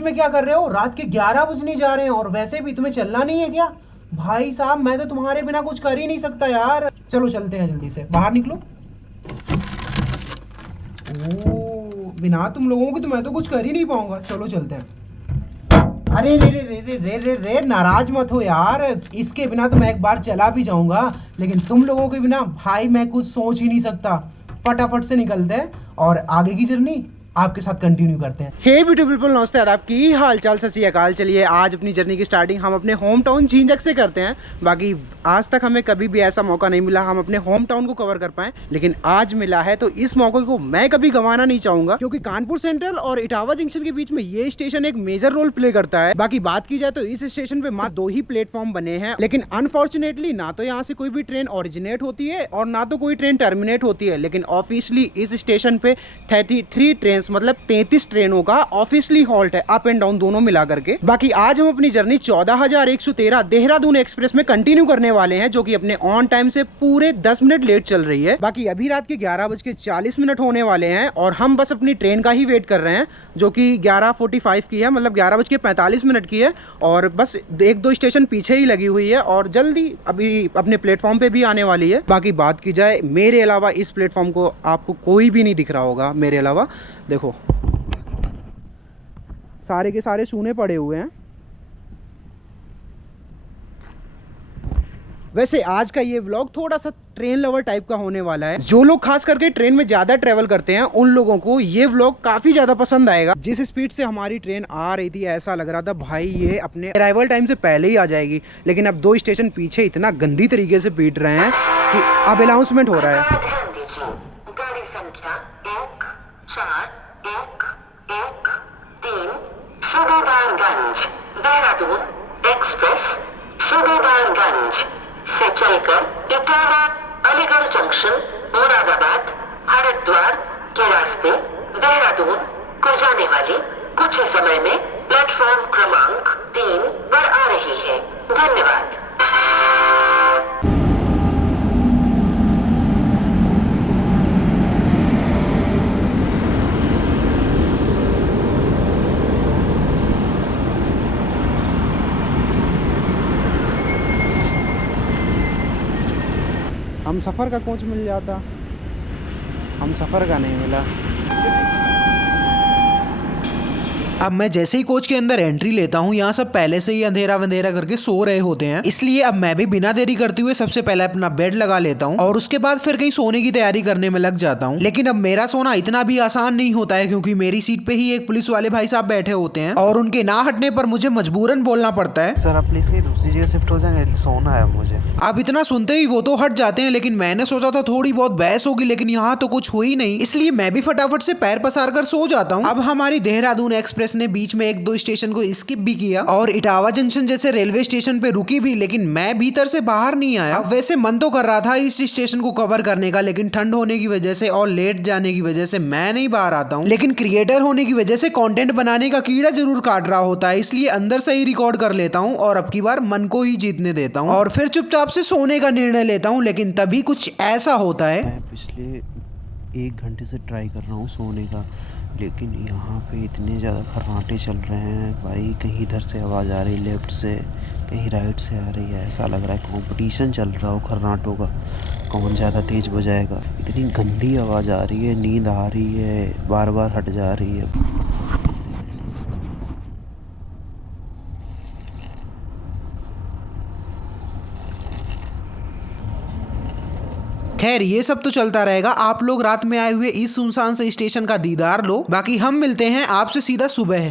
बीच में क्या कर रहे हो? रात के 11 बजने जा रहे हैं और वैसे भी तुम्हें चलना नहीं है क्या? भाई साहब मैं तो तुम्हारे बिना कुछ कर ही नहीं सकता यार। चलो चलते हैं, जल्दी से बाहर निकलो। ओ, बिना तुम लोगों के तो मैं तो कुछ कर ही नहीं पाऊंगा। चलो चलते हैं। अरे रे रे रे रे रे रे रे, नाराज मत हो यार। इसके बिना तो मैं एक बार चला भी जाऊंगा, लेकिन तुम लोगों के बिना भाई मैं कुछ सोच ही नहीं सकता। फटाफट से निकलते हैं और आगे की जर्नी आपके साथ कंटिन्यू करते हैं। हे ब्यूटीफुल पीपल, नमस्ते, आदाब, की हाल चाल, सत श्री अकाल। चलिए आज अपनी जर्नी की स्टार्टिंग हम अपने होम टाउन झींझक से करते हैं। बाकी आज तक हमें कभी भी ऐसा मौका नहीं मिला हम अपने होम टाउन को कवर कर पाए, लेकिन आज मिला है तो इस मौके को मैं कभी गंवाना नहीं चाहूंगा, क्योंकि कानपुर सेंट्रल और इटावा जंक्शन के बीच में ये स्टेशन एक मेजर रोल प्ले करता है। बाकी बात की जाए तो इस स्टेशन पे मात्र 2 ही प्लेटफॉर्म बने हैं, लेकिन अनफॉर्चुनेटली ना तो यहाँ से कोई भी ट्रेन ओरिजिनेट होती है और ना तो कोई ट्रेन टर्मिनेट होती है। लेकिन ऑफिशियली इस स्टेशन पे 33 ट्रेन मतलब 33 ट्रेनों का ऑफिशियली हॉल्ट है, अप एंड डाउन दोनों मिला करके। बाकी आज हम अपनी जर्नी 14,113 देहरादून एक्सप्रेस में कंटिन्यू करने वाले हैं, जो कि अपने ऑन टाइम से पूरे 10 मिनट लेट चल रही है। बाकी अभी रात के 11:40 होने वाले हैं और हम बस अपनी ट्रेन का ही वेट कर रहे हैं, जो कि 11:45 की है, मतलब 11:45 की है। और बस 1-2 स्टेशन पीछे ही लगी हुई है और जल्दी अभी अपने प्लेटफॉर्म पे भी आने वाली है। बाकी बात की जाए, मेरे अलावा इस प्लेटफॉर्म को आपको कोई भी नहीं दिख रहा होगा मेरे अलावा। देखो सारे के सारे सूने पड़े हुए हैं। वैसे आज का ये व्लॉग थोड़ा सा ट्रेन लवर टाइप का होने वाला है। जो लोग खास करके ट्रेन में ज्यादा ट्रेवल करते हैं उन लोगों को ये व्लॉग काफी ज्यादा पसंद आएगा। जिस स्पीड से हमारी ट्रेन आ रही थी ऐसा लग रहा था भाई ये अपने अराइवल टाइम से पहले ही आ जाएगी, लेकिन अब 2 स्टेशन पीछे इतना गंदी तरीके से पीट रहे हैं कि अब अनाउंसमेंट हो रहा है। गाड़ी संख्या 1411 सूबेदारगंज देहरादून एक्सप्रेस सूबेदारगंज से चलकर इटावा, अलीगढ़ जंक्शन, मुरादाबाद, हरिद्वार के रास्ते देहरादून को जाने वाली कुछ ही समय में प्लेटफॉर्म क्रमांक 3 पर आ रही है। धन्यवाद। हम सफ़र का कोच मिल जाता, हम सफ़र का नहीं मिला। अब मैं जैसे ही कोच के अंदर एंट्री लेता हूँ, यहाँ सब पहले से ही अंधेरा वंधेरा करके सो रहे होते हैं, इसलिए अब मैं भी बिना देरी करते हुए सबसे पहले अपना बेड लगा लेता हूँ और उसके बाद फिर कहीं सोने की तैयारी करने में लग जाता हूँ। लेकिन अब मेरा सोना इतना भी आसान नहीं होता है, क्योंकि मेरी सीट पे ही एक पुलिस वाले भाई साहब बैठे होते हैं और उनके ना हटने पर मुझे मजबूरन बोलना पड़ता है, सर आप प्लीज कहीं दूसरी जगह शिफ्ट हो जाएंगे, सोना है मुझे। अब इतना सुनते ही वो तो हट जाते हैं, लेकिन मैंने सोचा था थोड़ी बहुत बहस होगी, लेकिन यहाँ तो कुछ हुई नहीं, इसलिए मैं भी फटाफट से पैर पसार कर सो जाता हूँ। अब हमारी देहरादून एक्सप्रेस ने बीच में 1-2 स्टेशन को स्किप भी किया और इटावा जंक्शन जैसे रेलवे स्टेशन पे रुकी भी, लेकिन मैं भीतर से बाहर नहीं आया। अब वैसे मन तो कर रहा था इस स्टेशन को कवर करने का, लेकिन ठंड होने की वजह से और लेट जाने की वजह से मैं नहीं बाहर आता हूँ। लेकिन क्रिएटर होने की वजह से कंटेंट बनाने का कीड़ा जरूर काट रहा होता है, इसलिए अंदर से ही रिकॉर्ड कर लेता हूँ और अब की बार मन को ही जीतने देता हूँ और फिर चुपचाप से सोने का निर्णय लेता हूँ। लेकिन तभी कुछ ऐसा होता है, मैं पिछले 1 घंटे से ट्राई कर रहा हूँ सोने का, लेकिन यहाँ पे इतने ज़्यादा खर्राटे चल रहे हैं भाई। कहीं इधर से आवाज़ आ रही है लेफ़्ट से, कहीं राइट से आ रही है। ऐसा लग रहा है कंपटीशन चल रहा हो खर्राटों का, कौन ज़्यादा तेज़ बजाएगा। इतनी गंदी आवाज़ आ रही है, नींद आ रही है, बार बार हट जा रही है। खैर ये सब तो चलता रहेगा। आप लोग रात में आए हुए इस सुनसान से स्टेशन का दीदार लो, बाकी हम मिलते हैं आपसे सीधा सुबह।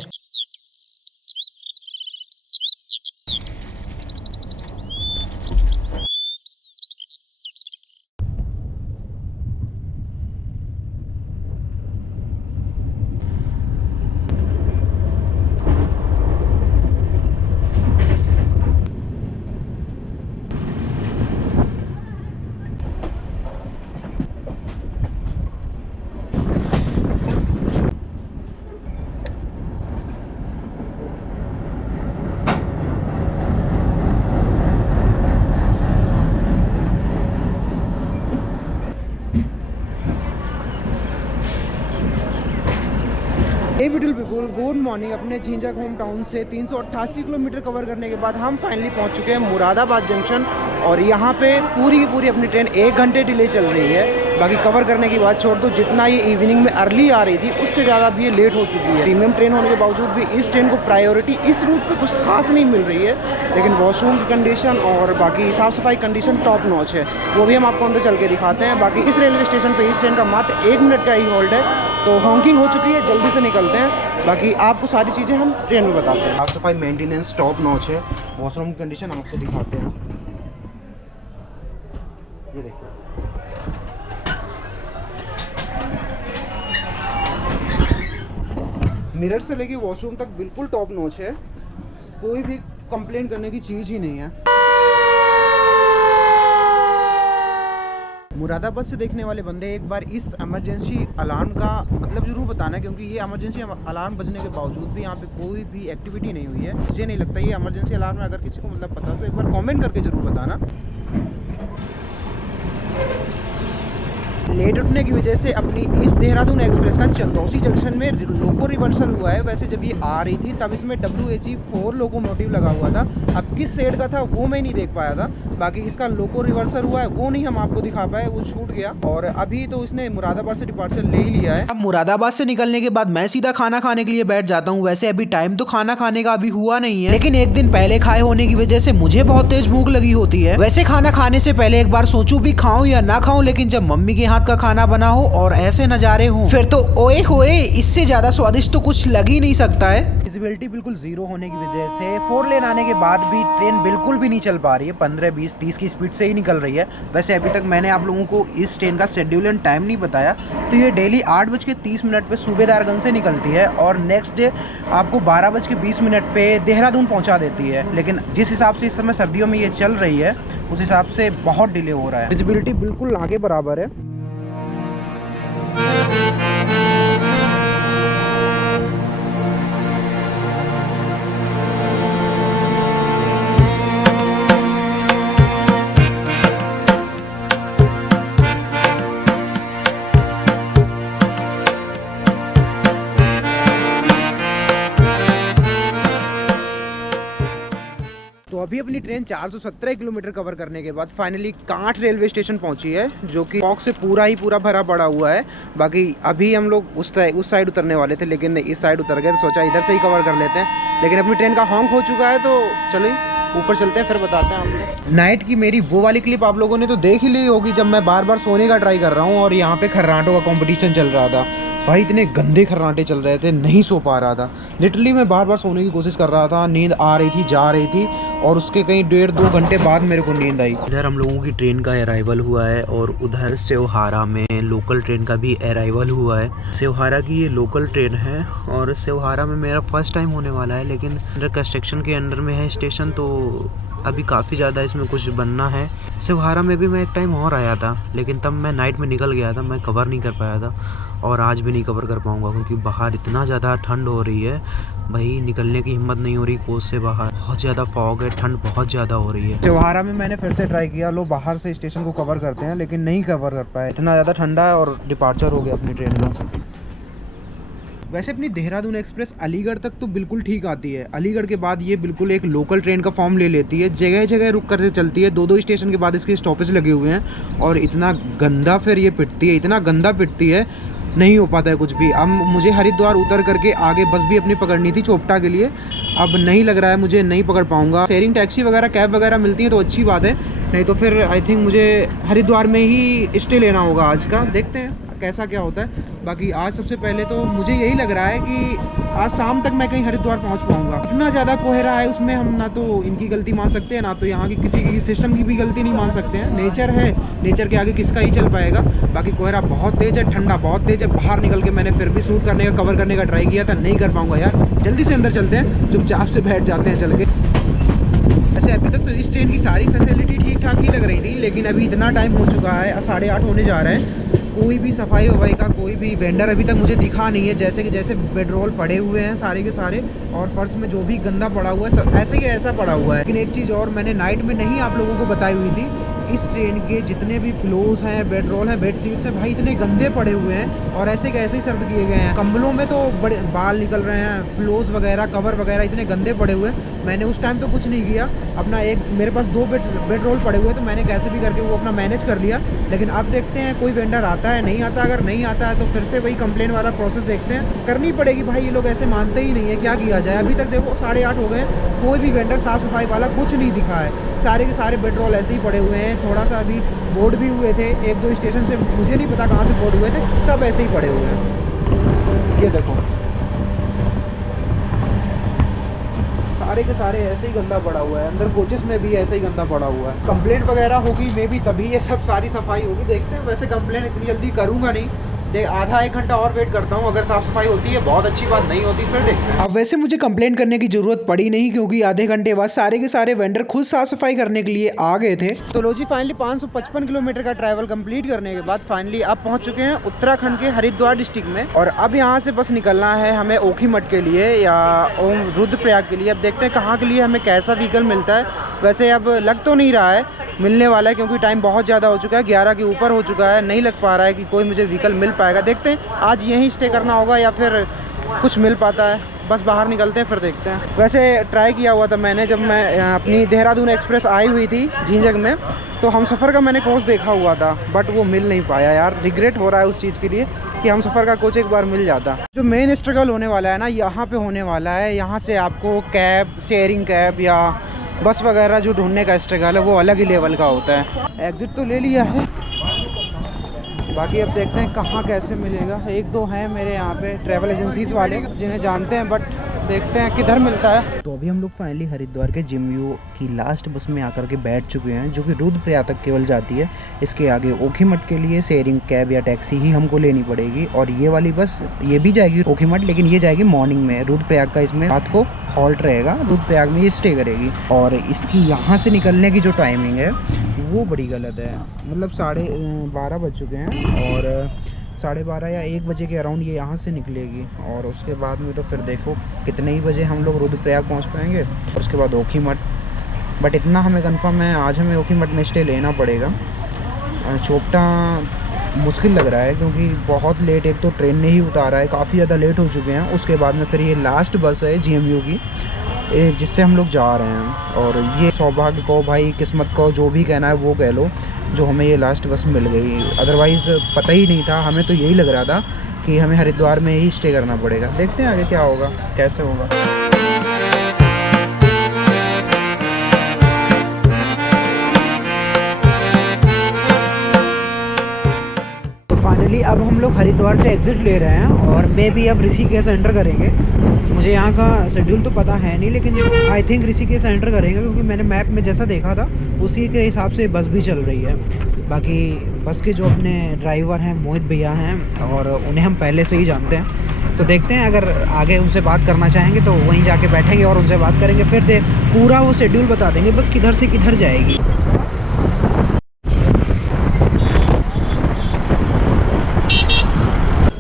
हाय ब्यूटीफुल पीपल, गुड मॉर्निंग। अपने झिंझक होम टाउन से 388 किलोमीटर कवर करने के बाद हम फाइनली पहुंच चुके हैं मुरादाबाद जंक्शन। और यहाँ पे पूरी की पूरी अपनी ट्रेन 1 घंटे डिले चल रही है। बाकी कवर करने की बात छोड़ दो, जितना ये इवनिंग में अर्ली आ रही थी उससे ज़्यादा भी ये लेट हो चुकी है। प्रीमियम ट्रेन होने के बावजूद भी इस ट्रेन को प्रायोरिटी इस रूट पर कुछ खास नहीं मिल रही है, लेकिन वॉशरूम की कंडीशन और बाकी साफ़ सफाई कंडीशन टॉप नॉच है। वो भी हम आपको अंदर चल के दिखाते हैं। बाकी इस रेलवे स्टेशन पर इस ट्रेन का मात्र 1 मिनट का ही होल्ड है, तो हॉकिंग हो चुकी है, जल्दी से निकलते हैं। बाकी आपको सारी चीज़ें हम ट्रेन में बताते हैं। साफ सफाई मेंटेनेंस टॉप नॉच है। वॉशरूम की कंडीशन आपको दिखाते हैं, ये देखिए। मिरर से लेके वॉशरूम तक बिल्कुल टॉप नॉच है, कोई भी कंप्लेन करने की चीज़ ही नहीं है। मुरादाबाद से देखने वाले बंदे एक बार इस इमरजेंसी अलार्म का मतलब ज़रूर बताना, क्योंकि ये इमरजेंसी अलार्म बजने के बावजूद भी यहाँ पे कोई भी एक्टिविटी नहीं हुई है। मुझे नहीं लगता ये इमरजेंसी अलार्म है। अगर किसी को मतलब पता हो तो एक बार कमेंट करके ज़रूर बताना। लेट उठने की वजह से अपनी इस देहरादून एक्सप्रेस का चंदौसी जंक्शन में लोको रिवर्सल हुआ है। वैसे जब ये आ रही थी तब इसमें WAG 4 लोकोमोटिव लगा हुआ था। अब किस साइड का था वो मैं नहीं देख पाया था। बाकी इसका लोको रिवर्सल हुआ है वो नहीं हम आपको दिखा पाए, वो छूट गया। और अभी तो इसने मुरादाबाद से डिपार्चर ले ही लिया है। अब मुरादाबाद से निकलने के बाद मैं सीधा खाना खाने के लिए बैठ जाता हूँ। वैसे अभी टाइम तो खाना खाने का अभी हुआ नहीं है, लेकिन एक दिन पहले खाए होने की वजह से मुझे बहुत तेज भूख लगी होती है। वैसे खाना खाने से पहले एक बार सोचूं भी खाऊं या ना खाऊं, लेकिन जब मम्मी के हाथ का खाना बना हो और ऐसे नजारे हों फिर तो ओए होए, इससे ज्यादा स्वादिष्ट तो कुछ लग ही नहीं सकता है। विजिबिलिटी बिल्कुल जीरो होने की वजह से 4 लेन आने के बाद भी ट्रेन बिल्कुल भी नहीं चल पा रही है। 15, 20, 30 की स्पीड से ही निकल रही है। वैसे अभी तक मैंने आप लोगों को इस ट्रेन का शेड्यूल एंड टाइम नहीं बताया, तो ये डेली 8:30 पे सूबेदारगंज से निकलती है और नेक्स्ट डे आपको 12:20 पे देहरादून पहुंचा देती है। लेकिन जिस हिसाब से इस समय सर्दियों में ये चल रही है उस हिसाब से बहुत डिले हो रहा है। विजिबिलिटी बिल्कुल आगे बराबर है। तो अभी अपनी ट्रेन 417 किलोमीटर कवर करने के बाद फाइनली कांठ रेलवे स्टेशन पहुंची है, जो कि फॉग से पूरा भरा पड़ा हुआ है। बाकी अभी हम लोग उस साइड उतरने वाले थे, लेकिन इस साइड उतर गए, तो सोचा इधर से ही कवर कर लेते हैं। लेकिन अपनी ट्रेन का हॉन्क हो चुका है, तो चलिए ऊपर चलते हैं, फिर बताते हैं आपको। नाइट की मेरी वो वाली क्लिप आप लोगों ने तो देख ही ली होगी, जब मैं बार सोने का ट्राई कर रहा हूँ और यहाँ पे खर्राटों का कंपटीशन चल रहा था। भाई इतने गंदे खर्राटे चल रहे थे, नहीं सो पा रहा था। लिटरली मैं बार सोने की कोशिश कर रहा था, नींद आ रही थी, जा रही थी, और उसके कहीं 1.5-2 घंटे बाद मेरे को नींद आई। इधर हम लोगों की ट्रेन का अराइवल हुआ है और उधर सेवहारा में लोकल ट्रेन का भी अराइवल हुआ है। सेवहारा की ये लोकल ट्रेन है और सेवहारा में मेरा फर्स्ट टाइम होने वाला है, लेकिन अंडर कंस्ट्रक्शन के अंडर में है स्टेशन, तो अभी काफ़ी ज़्यादा इसमें कुछ बनना है। सेवहारा में भी मैं एक टाइम और आया था, लेकिन तब मैं नाइट में निकल गया था, मैं कवर नहीं कर पाया था और आज भी नहीं कवर कर पाऊँगा, क्योंकि बाहर इतना ज़्यादा ठंड हो रही है। भाई निकलने की हिम्मत नहीं हो रही कोच से बाहर, बहुत ज़्यादा फॉग है, ठंड बहुत ज़्यादा हो रही है। सेवहारा में मैंने फिर से ट्राई किया, लो बाहर से स्टेशन को कवर करते हैं, लेकिन नहीं कवर कर पाए, इतना ज़्यादा ठंडा है और डिपार्चर हो गया अपनी ट्रेन का। वैसे अपनी देहरादून एक्सप्रेस अलीगढ़ तक तो बिल्कुल ठीक आती है। अलीगढ़ के बाद ये बिल्कुल एक लोकल ट्रेन का फॉर्म ले लेती है, जगह जगह रुक कर चलती है। 2-2 स्टेशन के बाद इसके स्टॉपेज लगे हुए हैं और इतना गंदा फिर ये पिटती है, इतना गंदा पिटती है, नहीं हो पाता है कुछ भी। अब मुझे हरिद्वार उतर करके आगे बस भी अपनी पकड़नी थी चोपटा के लिए, अब नहीं लग रहा है मुझे नहीं पकड़ पाऊँगा। शेयरिंग टैक्सी वगैरह कैब वगैरह मिलती है तो अच्छी बात है, नहीं तो फिर आई थिंक मुझे हरिद्वार में ही स्टे लेना होगा आज का। देखते हैं कैसा क्या होता है। बाकी आज सबसे पहले तो मुझे यही लग रहा है कि आज शाम तक मैं कहीं हरिद्वार पहुंच पाऊंगा। इतना ज़्यादा कोहरा है उसमें, हम ना तो इनकी गलती मान सकते हैं, ना तो यहाँ की किसी की सिस्टम की भी गलती नहीं मान सकते हैं। नेचर है, नेचर के आगे किसका ही चल पाएगा। बाकी कोहरा बहुत तेज़ है, ठंडा बहुत तेज़ है। बाहर निकल के मैंने फिर भी शूट करने का, कवर करने का ट्राई किया था, नहीं कर पाऊँगा यार। जल्दी से अंदर चलते हैं, चुपचाप से बैठ जाते हैं चल के। वैसे अभी तक तो इस ट्रेन की सारी फैसिलिटी ठीक ठाक ही लग रही थी, लेकिन अभी इतना टाइम हो चुका है, 8:30 होने जा रहा है, कोई भी सफाई वफाई का कोई भी वेंडर अभी तक मुझे दिखा नहीं है। जैसे पेट्रोल पड़े हुए हैं सारे के सारे, और फर्श में जो भी गंदा पड़ा हुआ है सब ऐसे ही ऐसा पड़ा हुआ है। लेकिन एक चीज़ और मैंने नाइट में नहीं आप लोगों को बताई हुई थी इस ट्रेन के जितने भी पिलोज हैं, बेड रोल हैं, बेड शीट्स हैं भाई इतने गंदे पड़े हुए हैं और ऐसे के ऐसे ही सर्व किए गए हैं। कंबलों में तो बड़े बाल निकल रहे हैं, पिलोज वगैरह, कवर वगैरह इतने गंदे पड़े हुए हैं। मैंने उस टाइम तो कुछ नहीं किया, अपना एक मेरे पास 2 बेड रोल पड़े हुए तो मैंने कैसे भी करके वो अपना मैनेज कर लिया। लेकिन अब देखते हैं कोई वेंडर आता है नहीं आता। अगर नहीं आता है तो फिर से वही कंप्लेन वाला प्रोसेस देखते हैं, करनी पड़ेगी भाई। ये लोग ऐसे मानते ही नहीं है, क्या किया जाए। अभी तक देखो 8:30 हो गए, कोई भी वेंडर साफ़ सफाई वाला कुछ नहीं दिखा है। सारे के सारे बेड रोल ऐसे ही पड़े हुए हैं। थोड़ा सा अभी बोर्ड भी हुए थे 1-2 स्टेशन से, मुझे नहीं पता कहाँ से बोर्ड हुए थे, सब ऐसे ही पड़े हुए हैं। ये देखो सारे के सारे ऐसे ही गंदा पड़ा हुआ है। अंदर कोचेस में भी ऐसे ही गंदा पड़ा हुआ है। कंप्लेंट वगैरह होगी मे बी तभी ये सब सारी सफाई होगी। देखते हैं, वैसे कंप्लेंट इतनी जल्दी करूँगा नहीं, आधा 1 घंटा और वेट करता हूँ। अगर साफ़ सफाई होती है बहुत अच्छी बात, नहीं होती फिर देखते हैं। अब वैसे मुझे कंप्लेंट करने की ज़रूरत पड़ी नहीं, क्योंकि आधे घंटे बाद सारे के सारे वेंडर खुद साफ़ सफाई करने के लिए आ गए थे। तो लो जी, फाइनली 555 किलोमीटर का ट्रैवल कंप्लीट करने के बाद फाइनली अब पहुँच चुके हैं उत्तराखंड के हरिद्वार डिस्ट्रिक्ट में। और अब यहाँ से बस निकलना है हमें ओखीमठ के लिए या ओम रुद्रप्रयाग के लिए। अब देखते हैं कहाँ के लिए हमें कैसा व्हीकल मिलता है। वैसे अब लग तो नहीं रहा है मिलने वाला है, क्योंकि टाइम बहुत ज़्यादा हो चुका है, 11 के ऊपर हो चुका है। नहीं लग पा रहा है कि कोई मुझे व्हीकल मिल पाएगा। देखते हैं आज यहीं स्टे करना होगा या फिर कुछ मिल पाता है। बस बाहर निकलते हैं फिर देखते हैं। वैसे ट्राई किया हुआ था मैंने, जब मैं अपनी देहरादून एक्सप्रेस आई हुई थी झींझक में, तो हम सफ़र का मैंने कोच देखा हुआ था, बट वो मिल नहीं पाया यार। रिग्रेट हो रहा है उस चीज़ के लिए कि हम सफ़र का कोच एक बार मिल जाता। जो मेन स्ट्रगल होने वाला है ना, यहाँ पे होने वाला है। यहाँ से आपको कैब, शेयरिंग कैब या बस वगैरह जो ढूंढने का स्ट्रगल है वो अलग ही लेवल का होता है। एग्ज़िट तो ले लिया है, बाकी अब देखते हैं कहाँ कैसे मिलेगा। 1-2 हैं मेरे यहाँ पे ट्रैवल एजेंसीज़ वाले जिन्हें जानते हैं, बट देखते हैं किधर मिलता है। तो अभी हम लोग फाइनली हरिद्वार के जिमयू की लास्ट बस में आकर के बैठ चुके हैं, जो कि रुद्रप्रयाग तक केवल जाती है। इसके आगे ओखीमठ के लिए शेयरिंग कैब या टैक्सी ही हमको लेनी पड़ेगी। और ये वाली बस ये भी जाएगी ओखीमठ, लेकिन ये जाएगी मॉर्निंग में। रुद्रप्रयाग का इसमें रात को हॉल्ट रहेगा, रुद्रप्रयाग में ये स्टे करेगी। और इसकी यहाँ से निकलने की जो टाइमिंग है वो बड़ी गलत है। मतलब 12:30 बज चुके हैं और 12:30 या 1 बजे के अराउंड ये यहाँ से निकलेगी। और उसके बाद में तो फिर देखो कितने ही बजे हम लोग रुद्रप्रयाग पहुँच पाएंगे। और उसके बाद ओखीमठ, बट इतना हमें कंफर्म है आज हमें ओखीमठ में स्टे लेना पड़ेगा। चोपटा मुश्किल लग रहा है, क्योंकि बहुत लेट एक तो ट्रेन ने ही उतारा है, काफ़ी ज़्यादा लेट हो चुके हैं। उसके बाद में फिर ये लास्ट बस है GMU की, जिससे हम लोग जा रहे हैं। और ये सौभाग्य को भाई, किस्मत को, जो भी कहना है वो कह लो, जो हमें ये लास्ट बस मिल गई। अदरवाइज़ पता ही नहीं था, हमें तो यही लग रहा था कि हमें हरिद्वार में ही स्टे करना पड़ेगा। देखते हैं आगे क्या होगा, कैसे होगा। फाइनली अब हम लोग हरिद्वार से एग्ज़िट ले रहे हैं और मे भी अब ऋषिकेश एंटर करेंगे। मुझे यहाँ का शेड्यूल तो पता है नहीं, लेकिन आई थिंक ऋषिकेश एंटर करेंगे, क्योंकि मैंने मैप में जैसा देखा था उसी के हिसाब से बस भी चल रही है। बाकी बस के जो अपने ड्राइवर हैं मोहित भैया हैं, और उन्हें हम पहले से ही जानते हैं। तो देखते हैं, अगर आगे उनसे बात करना चाहेंगे तो वहीं जाके बैठेंगे और उनसे बात करेंगे। फिर पूरा वो शेड्यूल बता देंगे बस किधर से किधर जाएगी।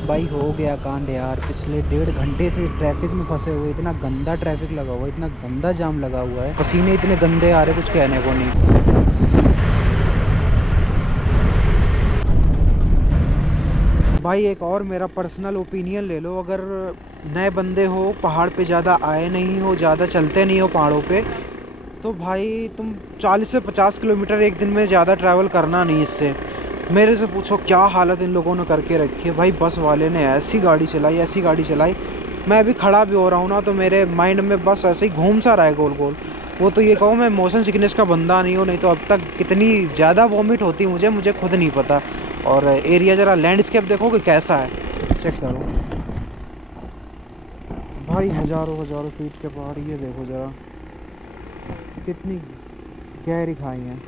भाई हो गया कांड यार, पिछले 1.5 घंटे से ट्रैफिक में फंसे हुए। इतना गंदा ट्रैफिक लगा हुआ है, इतना गंदा जाम लगा हुआ है, पसीने इतने गंदे आ रहे, कुछ कहने को नहीं। भाई एक और मेरा पर्सनल ओपिनियन ले लो, अगर नए बंदे हो, पहाड़ पे ज़्यादा आए नहीं हो, ज़्यादा चलते नहीं हो पहाड़ों पे, तो भाई तुम 40 से 50 किलोमीटर एक दिन में ज़्यादा ट्रैवल करना नहीं। इससे मेरे से पूछो क्या हालत इन लोगों ने करके रखी है। भाई बस वाले ने ऐसी गाड़ी चलाई, मैं अभी खड़ा भी हो रहा हूँ ना, तो मेरे माइंड में बस ऐसे ही घूम सा रहा है गोल गोल। वो तो ये कहूँ मैं मोशन सिकनेस का बंदा नहीं हूँ, नहीं तो अब तक कितनी ज़्यादा वॉमिट होती मुझे खुद नहीं पता। और एरिया ज़रा लैंडस्केप देखोगे कैसा है, चेक करो भाई। हज़ारों फीट के पहाड़, ये देखो ज़रा कितनी गहरी खाई हैं।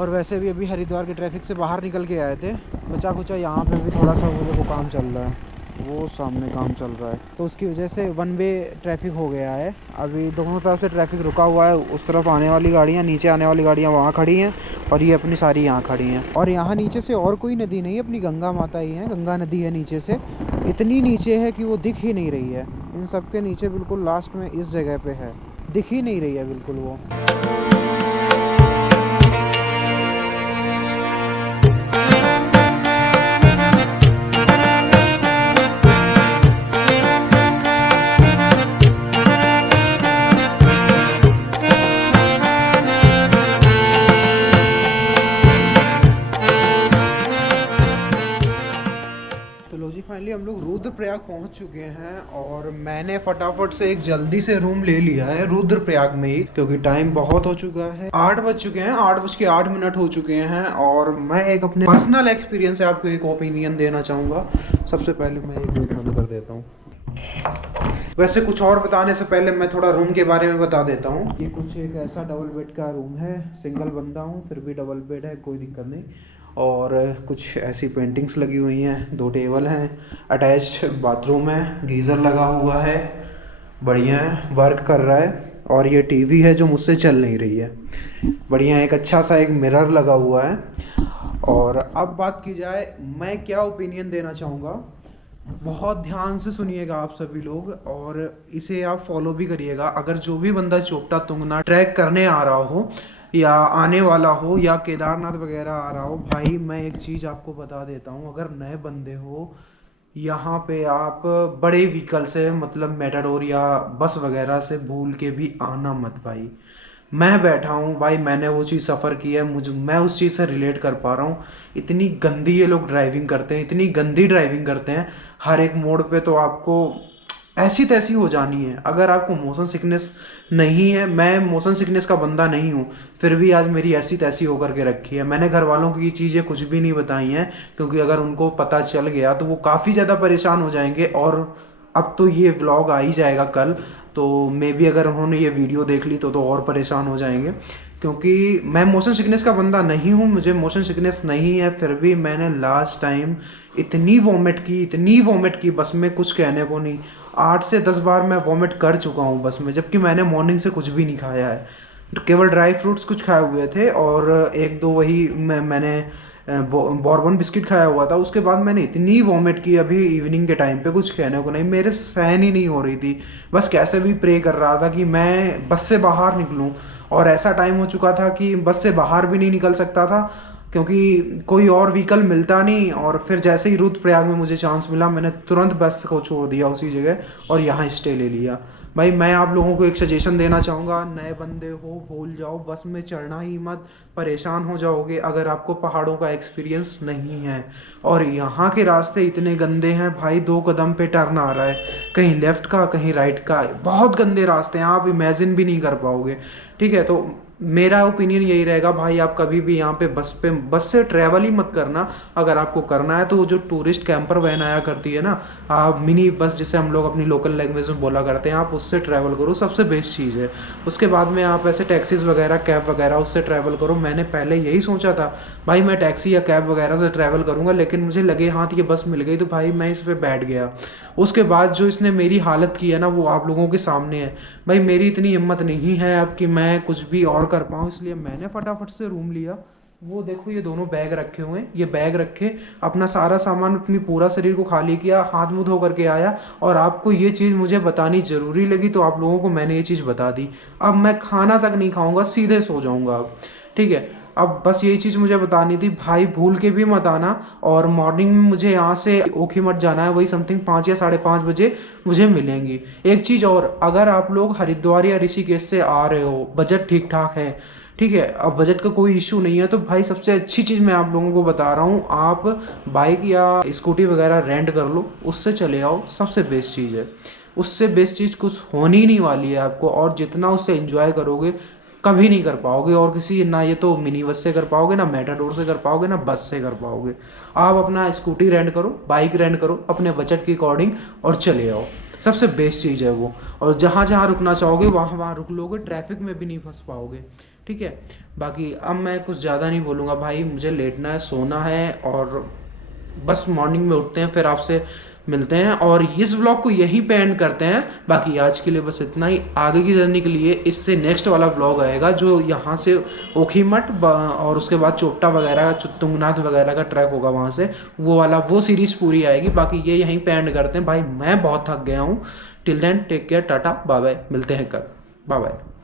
और वैसे भी अभी हरिद्वार के ट्रैफिक से बाहर निकल के आए थे, बचा कुचा यहाँ पे भी थोड़ा सा वो देखो काम चल रहा है, वो सामने काम चल रहा है, तो उसकी वजह से 1 वे ट्रैफिक हो गया है। अभी दोनों तरफ से ट्रैफिक रुका हुआ है। उस तरफ आने वाली गाड़ियाँ, नीचे आने वाली गाड़ियाँ वहाँ खड़ी हैं, और ये अपनी सारी यहाँ खड़ी हैं। और यहाँ नीचे से और कोई नदी नहीं है, अपनी गंगा माता ही है, गंगा नदी है नीचे से। इतनी नीचे है कि वो दिख ही नहीं रही है। इन सब के नीचे बिल्कुल लास्ट में इस जगह पे है। दिख ही नहीं रही है बिल्कुल वो। फाइनली हम लोग रुद्रप्रयाग पहुंच चुके हैं और मैंने फटाफट से एक जल्दी से रूम ले लिया है रुद्रप्रयाग में ही, क्योंकि टाइम बहुत हो चुका है। 8 बज चुके हैं, 8:08 हो चुके हैं। और मैं एक अपने पर्सनल एक्सपीरियंस से आपको एक ओपिनियन देना चाहूँगा। सबसे पहले मैं एक गेट बंद कर देता हूँ। वैसे कुछ और बताने से पहले मैं थोड़ा रूम के बारे में बता देता हूँ। ये कुछ एक ऐसा डबल बेड का रूम है, सिंगल बंदा हूँ फिर भी डबल बेड है, कोई दिक्कत नहीं। और कुछ ऐसी पेंटिंग्स लगी हुई हैं, 2 टेबल हैं, अटैच्ड बाथरूम है, गीज़र लगा हुआ है, बढ़िया है, वर्क कर रहा है। और ये टीवी है जो मुझसे चल नहीं रही है, बढ़िया। एक अच्छा सा एक मिरर लगा हुआ है। और अब बात की जाए मैं क्या ओपिनियन देना चाहूँगा, बहुत ध्यान से सुनिएगा आप सभी लोग और इसे आप फॉलो भी करिएगा। अगर जो भी बंदा चोपटा तुंगनाथ ट्रैक करने आ रहा हो या आने वाला हो या केदारनाथ वगैरह आ रहा हो, भाई मैं एक चीज़ आपको बता देता हूँ। अगर नए बंदे हो यहाँ पे, आप बड़े व्हीकल से मतलब मेटाडोर या बस वगैरह से भूल के भी आना मत भाई। मैं बैठा हूँ भाई, मैंने वो चीज़ सफ़र की है, मैं उस चीज़ से रिलेट कर पा रहा हूँ। इतनी गंदी ये लोग ड्राइविंग करते हैं, इतनी गंदी ड्राइविंग करते हैं। हर एक मोड़ पे तो आपको ऐसी तैसी हो जानी है। अगर आपको मोशन सिकनेस नहीं है, मैं मोशन सिकनेस का बंदा नहीं हूँ, फिर भी आज मेरी ऐसी तैसी होकर के रखी है। मैंने घर वालों को ये चीज़ें कुछ भी नहीं बताई हैं, क्योंकि अगर उनको पता चल गया तो वो काफ़ी ज़्यादा परेशान हो जाएंगे। और अब तो ये व्लॉग आ ही जाएगा कल, तो मे बी अगर उन्होंने ये वीडियो देख ली तो और परेशान हो जाएंगे। क्योंकि मैं मोशन सिकनेस का बंदा नहीं हूँ, मुझे मोशन सिकनेस नहीं है, फिर भी मैंने लास्ट टाइम इतनी वॉमिट की बस में, कुछ कहने को नहीं। 8 से 10 बार मैं वॉमिट कर चुका हूँ बस में, जबकि मैंने मॉर्निंग से कुछ भी नहीं खाया है, केवल ड्राई फ्रूट्स कुछ खाए हुए थे और 1-2 वही मैंने बॉर्बन बिस्किट खाया हुआ था। उसके बाद मैंने इतनी वॉमिट की अभी इवनिंग के टाइम पे, कुछ कहने को नहीं, मेरे सहन ही नहीं हो रही थी। बस कैसे भी प्रे कर रहा था कि मैं बस से बाहर निकलूं, और ऐसा टाइम हो चुका था कि बस से बाहर भी नहीं निकल सकता था, क्योंकि कोई और व्हीकल मिलता नहीं। और फिर जैसे ही रुद्रप्रयाग में मुझे चांस मिला, मैंने तुरंत बस को छोड़ दिया उसी जगह और यहाँ स्टे ले लिया। भाई मैं आप लोगों को एक सजेशन देना चाहूँगा, नए बंदे हो भूल जाओ, बस में चढ़ना ही मत, परेशान हो जाओगे अगर आपको पहाड़ों का एक्सपीरियंस नहीं है। और यहाँ के रास्ते इतने गंदे हैं भाई, 2 कदम पे टर्न आ रहा है, कहीं लेफ्ट का कहीं राइट का, बहुत गंदे रास्ते हैं, आप इमेजिन भी नहीं कर पाओगे। ठीक है, तो मेरा ओपिनियन यही रहेगा भाई, आप कभी भी यहाँ पे बस से ट्रैवल ही मत करना। अगर आपको करना है तो जो टूरिस्ट कैंपर वैन आया करती है ना, आप मिनी बस जिसे हम लोग अपनी लोकल लैंग्वेज में बोला करते हैं, आप उससे ट्रैवल करो, सबसे बेस्ट चीज़ है। उसके बाद में आप ऐसे टैक्सीज वगैरह, कैब वगैरह उससे ट्रैवल करो। मैंने पहले यही सोचा था भाई मैं टैक्सी या कैब वगैरह से ट्रैवल करूँगा, लेकिन मुझे लगे हाथ ये बस मिल गई तो भाई मैं इस पर बैठ गया। उसके बाद जो इसने मेरी हालत की है ना, वो आप लोगों के सामने है। भाई मेरी इतनी हिम्मत नहीं है अब कि मैं कुछ भी और कर पाऊँ, इसलिए मैंने फटाफट से रूम लिया। वो देखो ये दोनों बैग रखे हुए हैं, ये बैग रखे, अपना सारा सामान, अपनी पूरा शरीर को खाली किया, हाथ मुँह धो करके आया। और आपको ये चीज़ मुझे बतानी ज़रूरी लगी तो आप लोगों को मैंने ये चीज़ बता दी। अब मैं खाना तक नहीं खाऊंगा, सीधे सो जाऊंगा अब। ठीक है, अब बस यही चीज़ मुझे बतानी थी भाई, भूल के भी मत आना। और मॉर्निंग में मुझे यहाँ से ओखीमठ जाना है, वही समथिंग 5 या 5:30 बजे मुझे मिलेंगी। एक चीज़ और, अगर आप लोग हरिद्वार या ऋषिकेश से आ रहे हो, बजट ठीक ठाक है, ठीक है, अब बजट का कोई इशू नहीं है, तो भाई सबसे अच्छी चीज़ मैं आप लोगों को बता रहा हूँ, आप बाइक या स्कूटी वगैरह रेंट कर लो, उससे चले आओ, सबसे बेस्ट चीज़ है। उससे बेस्ट चीज़ कुछ होनी ही नहीं वाली है आपको, और जितना उससे एंजॉय करोगे कभी नहीं कर पाओगे। और किसी ना ये तो मिनी बस से कर पाओगे, ना मेटाडोर से कर पाओगे, ना बस से कर पाओगे। आप अपना स्कूटी रेंट करो, बाइक रेंट करो अपने बजट के अकॉर्डिंग और चले आओ, सबसे बेस्ट चीज़ है वो। और जहाँ जहाँ रुकना चाहोगे वहाँ रुक लोगे, ट्रैफिक में भी नहीं फंस पाओगे। ठीक है, बाकी अब मैं कुछ ज़्यादा नहीं बोलूँगा भाई, मुझे लेटना है, सोना है, और बस मॉर्निंग में उठते हैं, फिर आपसे मिलते हैं और इस व्लॉग को यहीं पे एंड करते हैं। बाकी आज के लिए बस इतना ही। आगे की जर्नी के लिए इससे नेक्स्ट वाला व्लॉग आएगा, जो यहाँ से ओखीमठ और उसके बाद चोपटा वगैरह, तुंगनाथ वगैरह का ट्रैक होगा, वहाँ से वो सीरीज़ पूरी आएगी। बाकी ये यहीं पे एंड करते हैं भाई, मैं बहुत थक गया हूँ। Till then take care, tata bye bye, मिलते हैं कल। Bye bye.